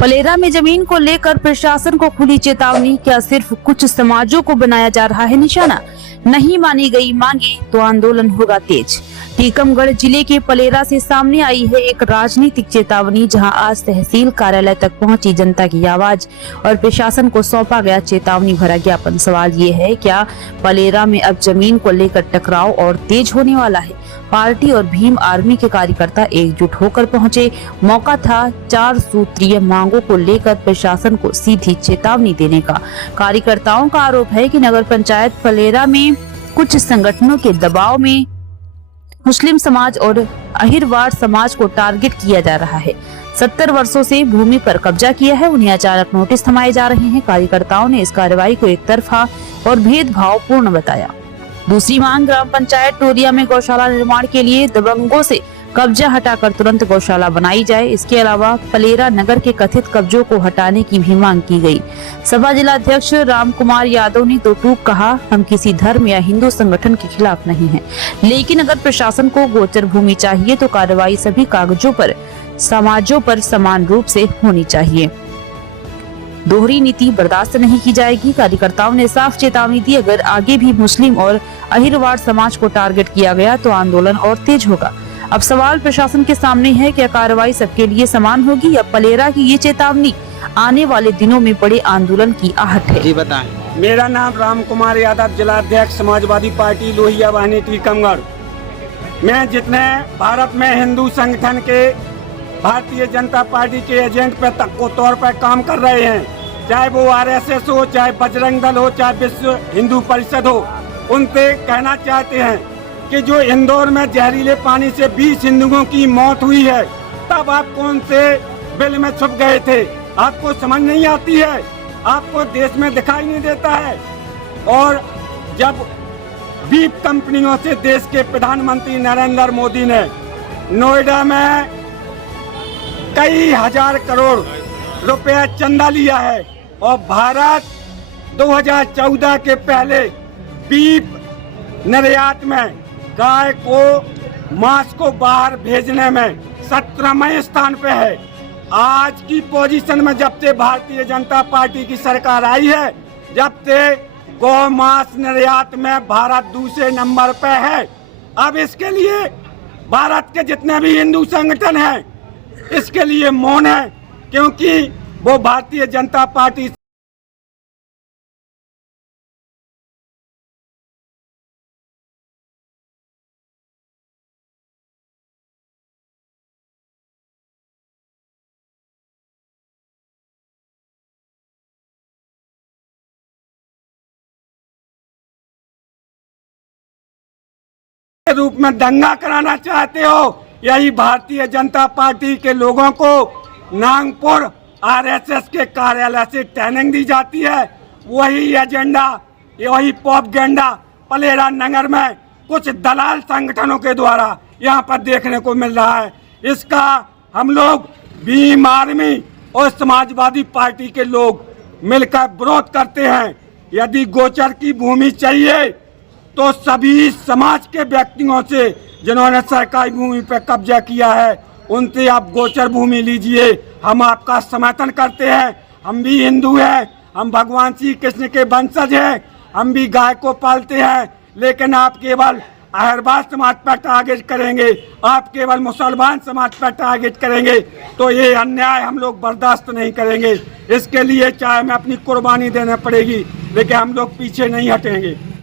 पलेरा में जमीन को लेकर प्रशासन को खुली चेतावनी। क्या सिर्फ कुछ समाजों को बनाया जा रहा है निशाना? नहीं मानी गई मांगे तो आंदोलन होगा तेज। टीकमगढ़ जिले के पलेरा से सामने आई है एक राजनीतिक चेतावनी, जहां आज तहसील कार्यालय तक पहुंची जनता की आवाज और प्रशासन को सौंपा गया चेतावनी भरा ज्ञापन। सवाल ये है, क्या पलेरा में अब जमीन को लेकर टकराव और तेज होने वाला है? पार्टी और भीम आर्मी के कार्यकर्ता एकजुट होकर पहुंचे। मौका था 4 सूत्रीय मांगों को लेकर प्रशासन को सीधी चेतावनी देने का। कार्यकर्ताओं का आरोप है कि नगर पंचायत पलेरा में कुछ संगठनों के दबाव में मुस्लिम समाज और अहिरवाड़ समाज को टारगेट किया जा रहा है। 70 वर्षों से भूमि पर कब्जा किया है, उन्हें अचानक नोटिस थमाए जा रहे हैं। कार्यकर्ताओं ने इस कार्रवाई को एक तरफा और भेदभावपूर्ण बताया। दूसरी मांग, ग्राम पंचायत टोरिया में गौशाला निर्माण के लिए दबंगों से कब्जा हटाकर तुरंत गौशाला बनाई जाए। इसके अलावा पलेरा नगर के कथित कब्जों को हटाने की भी मांग की गई। सभा जिलाध्यक्ष राम कुमार यादव ने तो टूक कहा, हम किसी धर्म या हिंदू संगठन के खिलाफ नहीं हैं, लेकिन अगर प्रशासन को गोचर भूमि चाहिए तो कार्रवाई सभी कागजों पर समाजों पर समान रूप से होनी चाहिए। दोहरी नीति बर्दाश्त नहीं की जाएगी। कार्यकर्ताओं ने साफ चेतावनी दी, अगर आगे भी मुस्लिम और अहिरवाड़ समाज को टारगेट किया गया तो आंदोलन और तेज होगा। अब सवाल प्रशासन के सामने है, क्या कार्रवाई सबके लिए समान होगी या पलेरा की ये चेतावनी आने वाले दिनों में बड़े आंदोलन की आहट है? जी बताएं। मेरा नाम राम कुमार यादव, जिलाध्यक्ष समाजवादी पार्टी लोहिया वाहिनी टीकमगढ़। मैं जितने भारत में हिंदू संगठन के भारतीय जनता पार्टी के एजेंट पे तक तौर पर काम कर रहे हैं, चाहे वो आरएसएस हो, चाहे बजरंग दल हो, चाहे विश्व हिंदू परिषद हो, उनसे कहना चाहते हैं कि जो इंदौर में जहरीले पानी से 20 हिंदुओं की मौत हुई है, तब आप कौन से बिल में छुप गए थे? आपको समझ नहीं आती है? आपको देश में दिखाई नहीं देता है? और जब बीप कंपनियों से देश के प्रधानमंत्री नरेंद्र मोदी ने नोएडा में कई हजार करोड़ रुपए चंदा लिया है और भारत 2014 के पहले बीप निर्यात में गाय को मांस को बाहर भेजने में 17वें स्थान पे है। आज की पोजीशन में जब से भारतीय जनता पार्टी की सरकार आई है, जब से गौ मांस निर्यात में भारत दूसरे नंबर पे है। अब इसके लिए भारत के जितने भी हिंदू संगठन हैं, इसके लिए मौन है, क्योंकि वो भारतीय जनता पार्टी के रूप में दंगा कराना चाहते हो। यही भारतीय जनता पार्टी के लोगों को नागपुर आरएसएस के कार्यालय से ट्रेनिंग दी जाती है। वही एजेंडा, वही प्रोपेगेंडा पलेरा नगर में कुछ दलाल संगठनों के द्वारा यहाँ पर देखने को मिल रहा है। इसका हम लोग भीम आर्मी और समाजवादी पार्टी के लोग मिलकर विरोध करते हैं। यदि गोचर की भूमि चाहिए तो सभी समाज के व्यक्तियों से जिन्होंने सरकारी भूमि पर कब्जा किया है, उनसे आप गोचर भूमि लीजिए। हम आपका समर्थन करते हैं। हम भी हिंदू हैं, हम भगवान श्री कृष्ण के वंशज हैं, हम भी गाय को पालते हैं, लेकिन आप केवल अहिरवाड़ समाज पर टारगेट करेंगे, आप केवल मुसलमान समाज पर टारगेट करेंगे, तो ये अन्याय हम लोग बर्दाश्त नहीं करेंगे। इसके लिए चाहे हमें अपनी कुर्बानी देना पड़ेगी, लेकिन हम लोग पीछे नहीं हटेंगे।